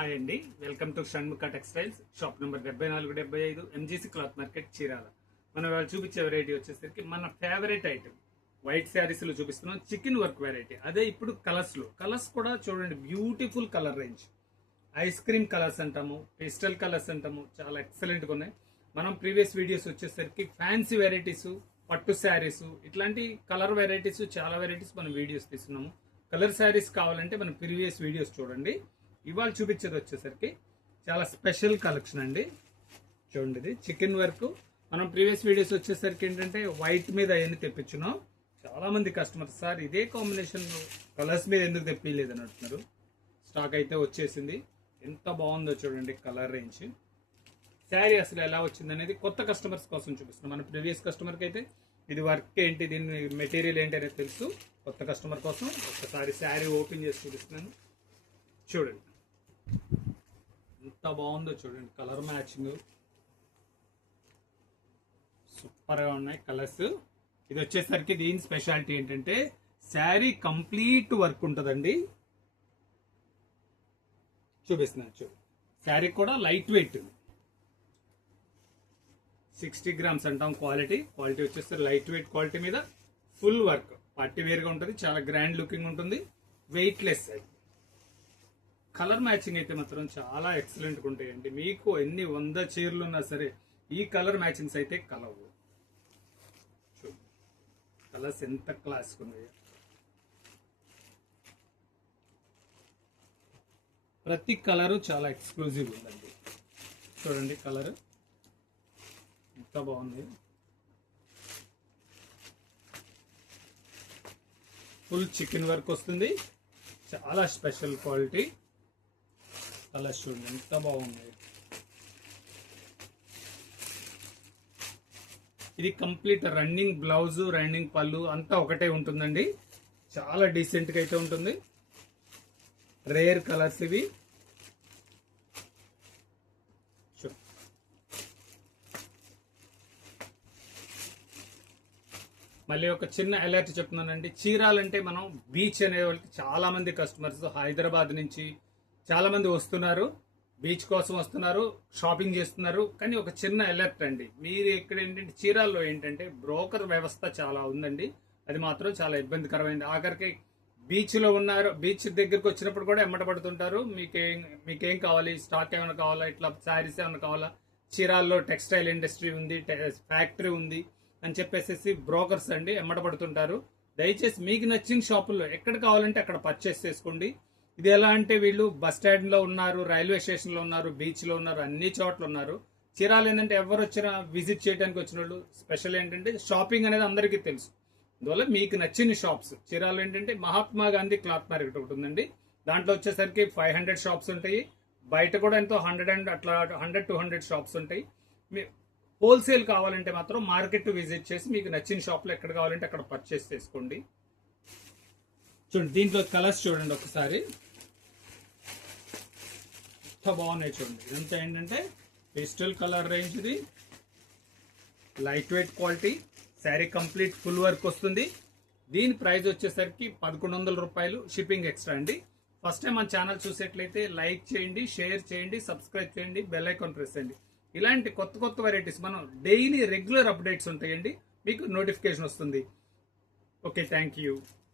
Hi అండి, welcome to Shanmukha textiles. Shop number 7475 MGC cloth market Chirala. మనం వాళ్ళు చూపించే వెరైటీ వచ్చేసరికి మన ఫేవరెట్ ఐటమ్ వైట్ శారీస్ లో చూపిస్తున్నాం. Chicken work variety. అదే ఇప్పుడు కలర్స్ కూడా చూడండి, beautiful colour range. Ice cream colours అంటాము, పేస్టల్ కలర్స్ అంటాము, చాలా ఎక్సలెంట్ గా ఉన్నాయి. మనం ప్రీవియస్ వీడియోస్ వచ్చేసరికి ఫ్యాన్సీ వెరైటీస్, పట్టు శారీస్, ఇట్లాంటి కలర్ వెరైటీస్, చాలా వెరైటీస్ మనం వీడియోస్ తీస్తున్నాము. కలర్ శారీస్ కావాలంటే మన ప్రీవియస్ వీడియోస్ చూడండి. ఇవాళ చూపించేది వచ్చేసరికి చాలా స్పెషల్ కలెక్షన్ అండి. చూడండి, ఇది చికెన్ వర్క్. మనం ప్రీవియస్ వీడియోస్ వచ్చేసరికి ఏంటంటే వైట్ మీద అవన్నీ తెప్పించున్నాం. చాలా మంది కస్టమర్స్ సార్ ఇదే కాంబినేషన్ కలర్స్ మీద ఎందుకు తెప్పిలేదు అని అంటున్నారు. స్టాక్ అయితే వచ్చేసింది. ఎంత బాగుందో చూడండి కలర్ రేంజ్. శారీ అసలు ఎలా వచ్చింది అనేది కొత్త కస్టమర్స్ కోసం చూపిస్తున్నాం. మన ప్రీవియస్ కస్టమర్కి అయితే ఇది వర్క్ ఏంటి, దీని మెటీరియల్ ఏంటి అనేది తెలుసు. కొత్త కస్టమర్ కోసం ఒకసారి శారీ ఓపెన్ చేసి చూపిస్తున్నాను. చూడండి ఎంత బాగుందో చూడండి. కలర్ మ్యాచింగ్ సూపర్ గా ఉన్నాయి కలర్స్. ఇది వచ్చేసరికి దీని స్పెషాలిటీ ఏంటంటే శారీ కంప్లీట్ వర్క్ ఉంటుందండి. చూపిస్తున్నాను చూడు. శారీ కూడా లైట్ వెయిట్, 60 గ్రామ్స్ అంటాం. క్వాలిటీ వచ్చేసరికి లైట్ వెయిట్ క్వాలిటీ మీద ఫుల్ వర్క్. పార్టీ వేర్ గా ఉంటుంది, చాలా గ్రాండ్ లుకింగ్ ఉంటుంది, వెయిట్ లెస్. కలర్ మ్యాచింగ్ అయితే మాత్రం చాలా ఎక్సలెంట్ గా ఉంటాయండి. మీకు ఎన్ని 100 చీరలు ఉన్నా సరే ఈ కలర్ మ్యాచింగ్స్ అయితే కలవు. కలర్స్ ఎంత క్లాస్ ఉన్నాయో. ప్రతి కలరు చాలా ఎక్స్క్లూజివ్ ఉందండి. చూడండి కలర్ ఎంత బాగుంది. ఫుల్ చికెన్ వర్క్ వస్తుంది, చాలా స్పెషల్ క్వాలిటీ. కలర్స్ చూడండి ఎంత బాగుంది. ఇది కంప్లీట్ రన్నింగ్ బ్లౌజ్, రన్నింగ్ పళ్ళు అంతా ఒకటే ఉంటుందండి. చాలా డీసెంట్ గా అయితే ఉంటుంది. రేర్ కలర్స్ ఇవి. మళ్ళీ ఒక చిన్న అలర్ట్ చెప్తున్నానండి. చీరాలంటే మనం బీచ్ అనే వాళ్ళకి చాలా మంది కస్టమర్స్ హైదరాబాద్ నుంచి చాలా మంది వస్తున్నారు, బీచ్ కోసం వస్తున్నారు, షాపింగ్ చేస్తున్నారు. కానీ ఒక చిన్న అలర్ట్ అండి, మీరు ఇక్కడ ఏంటంటే చీరాల్లో ఏంటంటే బ్రోకర్ వ్యవస్థ చాలా ఉందండి. అది మాత్రం చాలా ఇబ్బందికరమైంది. ఆఖరికి బీచ్ లో ఉన్నారు, బీచ్ దగ్గరకు వచ్చినప్పుడు కూడా ఎమ్మట పడుతుంటారు. మీకేం కావాలి, స్టాక్ ఏమైనా కావాలా, ఇట్లా శారీస్ ఏమైనా కావాలా, చీరాల్లో టెక్స్టైల్ ఇండస్ట్రీ ఉంది, ఫ్యాక్టరీ ఉంది అని చెప్పేసి బ్రోకర్స్ అండి ఎమ్మట పడుతుంటారు. దయచేసి మీకు నచ్చిన షాపుల్లో ఎక్కడ కావాలంటే అక్కడ పర్చేస్ చేసుకోండి. ఇది ఎలా అంటే వీళ్ళు బస్ స్టాండ్ లో ఉన్నారు, రైల్వే స్టేషన్ లో ఉన్నారు, బీచ్ లో ఉన్నారు, అన్ని చోట్ల ఉన్నారు. చీరాలు ఏంటంటే ఎవరు వచ్చినా విజిట్ చేయడానికి వచ్చిన వాళ్ళు స్పెషల్ ఏంటంటే షాపింగ్ అనేది అందరికీ తెలుసు. అందువల్ల మీకు నచ్చిన షాప్స్ చీరాలు ఏంటంటే మహాత్మా గాంధీ క్లాత్ మార్కెట్ ఒకటి ఉందండి. దాంట్లో వచ్చేసరికి 500 షాప్స్ ఉంటాయి. బయట కూడా ఎంతో 100-200 షాప్స్ ఉంటాయి. హోల్సేల్ కావాలంటే మాత్రం మార్కెట్ విజిట్ చేసి మీకు నచ్చిన షాప్లో ఎక్కడ కావాలంటే అక్కడ పర్చేస్ చేసుకోండి. చూడండి దీంట్లో కలర్స్ చూడండి ఒకసారి ఎంత బాగున్నాయి చూడండి. ఇదంతా ఏంటంటే పేస్టల్ కలర్ రేంజ్, ఇది light weight quality. Sari complete full work వస్తుంది. దీని ప్రైస్ వచ్చేసరికి 1100 రూపాయలు, షిప్పింగ్ ఎక్స్ట్రా అండి. ఫస్ట్ టైం మన ఛానల్ చూసేట్లయితే లైక్ చేయండి, షేర్ చేయండి, సబ్స్క్రైబ్ చేయండి, బెల్ ఐకాన్ ప్రెస్ చేయండి. ఇలాంటి కొత్త వెరైటీస్ మనం డైలీ రెగ్యులర్ అప్డేట్స్ ఉంటాయండి, మీకు నోటిఫికేషన్ వస్తుంది. Okay, thank you.